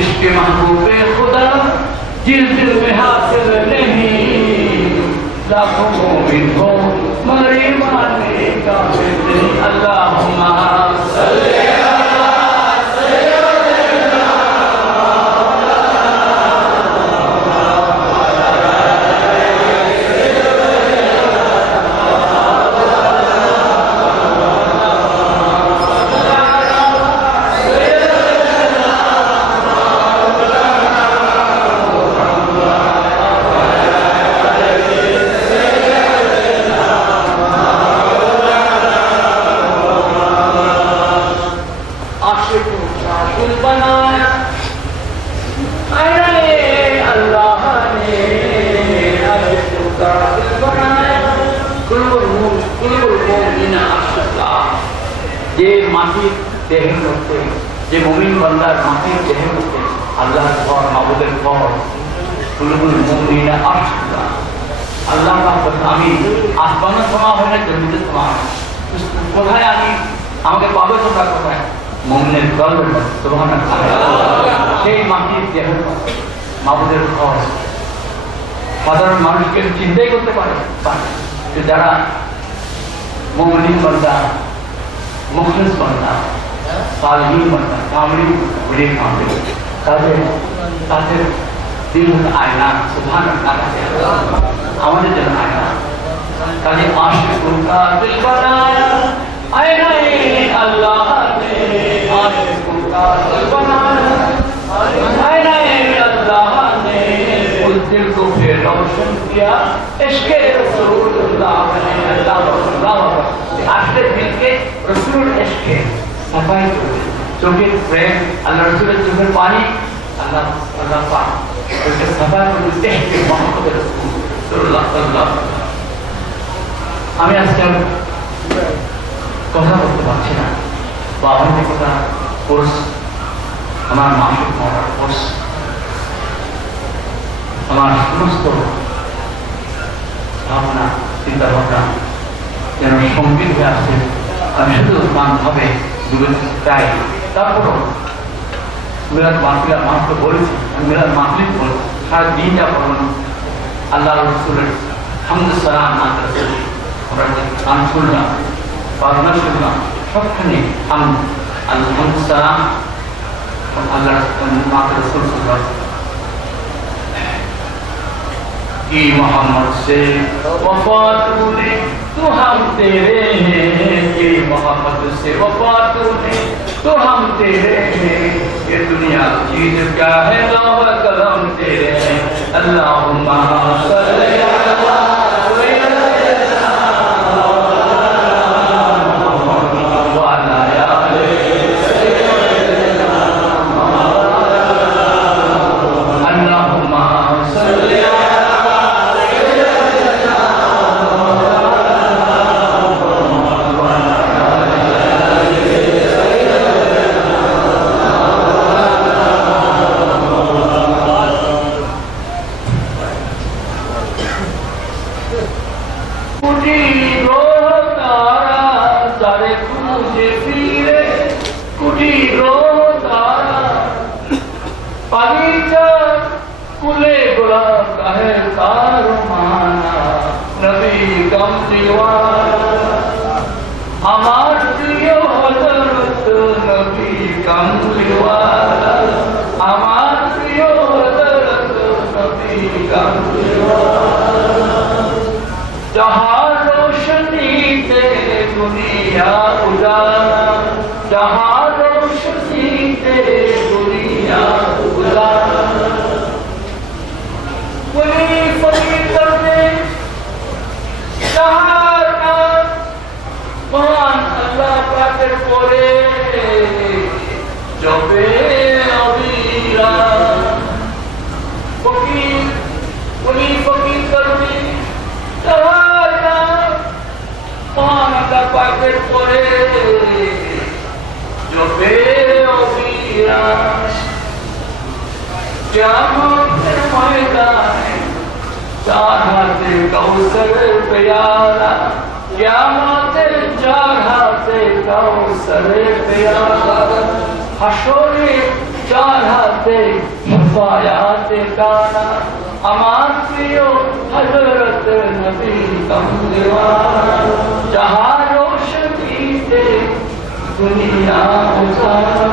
इश्क महबूबे खुदा जिस दिल में हासिल नहीं, लाखों मोमिन हो मरे माने काफिर नहीं। अल्लाहुम्मा सल्ली যে মাটির দেহের মধ্যে, যে মুমিন বান্দার মাটির দেহের মধ্যে আল্লাহর ঘর, মাবুদের ঘর, কুলুবুল মুমিনিনা আশরা। আল্লাহ আমি আসমানের সমা হয় না, জমিতে সমা হয়, কোথায় আমি আমাকে পাবে তোমরা কোথায়? মুমিনের কলবের মধ্যে। সুবহানাল্লাহ। সেই মাটির দেহের মধ্যে মাবুদের ঘর। সাধারণ মানুষকে চিন্তাই করতে পারে যে যারা মুমিন বান্দা, মুখলিস বান্দা, সালিহিন বান্দা, কামলি বলে কামলি, তাদের দিল আয়না। সুবহানাল্লাহ। আমাদের জন্য আয়না। কাজে আশিকুল কা দিল বানায়া আয়না আল্লাহ ने, आशिकुल का दिल बनाया आयना अल्लाह ने, उस दिल को फिर रोशन किया इश्क़ रसूलुल्लाह ने। अल्लाह आखिर दिल के रसूल इश्क़ सफाई चोखेर प्रेम, अल्लाह रसूलेर चोखेर पानी, अल्लाह पाक उसके सफाई को इश्क़ मोहम्मद रसूलुल्लाह सल्लल्लाहु अलैहि वसल्लम। আমি আজকে কথা বলতে পারছি না, বা আধুনিকতা কোর্স, আমার মাসিক মহার কোর্স, আমার সমস্ত ভাবনা চিন্তা ভাবনা যেন সঙ্গীত হয়ে আসছে। আমি শুধু ভাবে ডুবে চাই। তারপরও মিলাদ মাহফিল মানুষকে বলেছি, আমি মিলাদ মাহফিল বলেছি, সারা দিন যা বলুন আল্লাহ রসুলের হামদুল সালাম আনতে আমরা যে গান শুনলাম, বাজনা শুনলাম, সবখানে আলহামদুল সালাম আল্লাহ রসুল कि मोहम्मद से वफा तूने तो हम तेरे हैं, कि मोहम्मद से वफा तूने तो हम तेरे हैं, ये दुनिया चीज क्या है लौह कलम तेरे हैं। अल्लाहुम्मा सल्ली अला जहाँ रोशनी से दुनिया उजाला, जहाँ रोशनी से दुनिया उजाला, वही फकीर करने चाहता महान अल्लाह पाकेर परे जबे अबीरा फकीर, वही फकीर करने चाहता महान अल्लाह पाकेर परे जबे अबीरा क़यामतेर मैदाने चार हाथे कौसर प्यारा, क़यामतेर चार हाथे कौसर प्यारा, হাসরে चार हाथे सफायाते काना আমার প্রিয় হযরত নবী কমলিওয়ালা जहाँ रोशनी से दुनिया उजाला